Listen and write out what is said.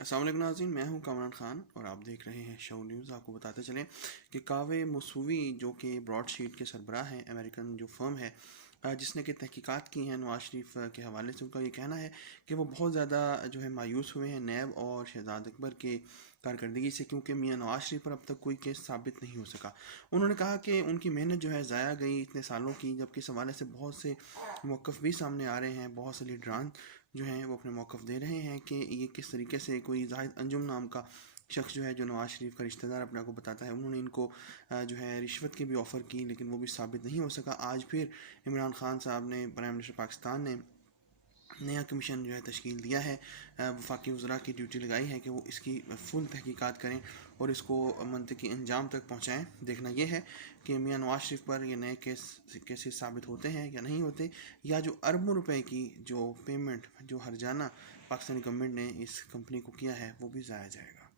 السلام علیکم ناظرین، میں ہوں کامران خان اور آپ دیکھ رہے ہیں شو نیوز۔ آپ کو بتاتے چلیں کہ کاوے موسوی جو کہ براڈ شیٹ کے سربراہ ہیں، امریکن جو فرم ہے جس نے کہ تحقیقات کی ہیں نواز شریف کے حوالے سے، ان کا یہ کہنا ہے کہ وہ بہت زیادہ جو ہے مایوس ہوئے ہیں نیب اور شہزاد اکبر کے کارکردگی سے، کیونکہ میاں نواز شریف پر اب تک کوئی کیس ثابت نہیں ہو سکا۔ انہوں نے کہا کہ ان کی محنت جو ہے ضائع گئی اتنے سالوں کی، جبکہ اس حوالے سے بہت سے موقف بھی سامنے آ رہے ہیں، بہت سے لیڈران جو ہیں وہ اپنے موقف دے رہے ہیں کہ یہ کس طریقے سے کوئی زاہد انجم نام کا شخص جو ہے جو نواز شریف کا رشتہ دار اپنے آپ کو بتاتا ہے، انہوں نے ان کو جو ہے رشوت کی بھی آفر کی، لیکن وہ بھی ثابت نہیں ہو سکا۔ آج پھر عمران خان صاحب نے، پرائم منسٹر پاکستان نے نیا کمیشن جو ہے تشکیل دیا ہے، وفاقی وزراء کی ڈیوٹی لگائی ہے کہ وہ اس کی فل تحقیقات کریں اور اس کو منطقی انجام تک پہنچائیں۔ دیکھنا یہ ہے کہ میاں نواز شریف پر یہ نئے کیسز ثابت ہوتے ہیں یا نہیں ہوتے، یا جو اربوں روپے کی جو پیمنٹ جو ہرجانہ پاکستانی گورنمنٹ نے اس کمپنی کو کیا ہے وہ بھی ضائع جائے گا۔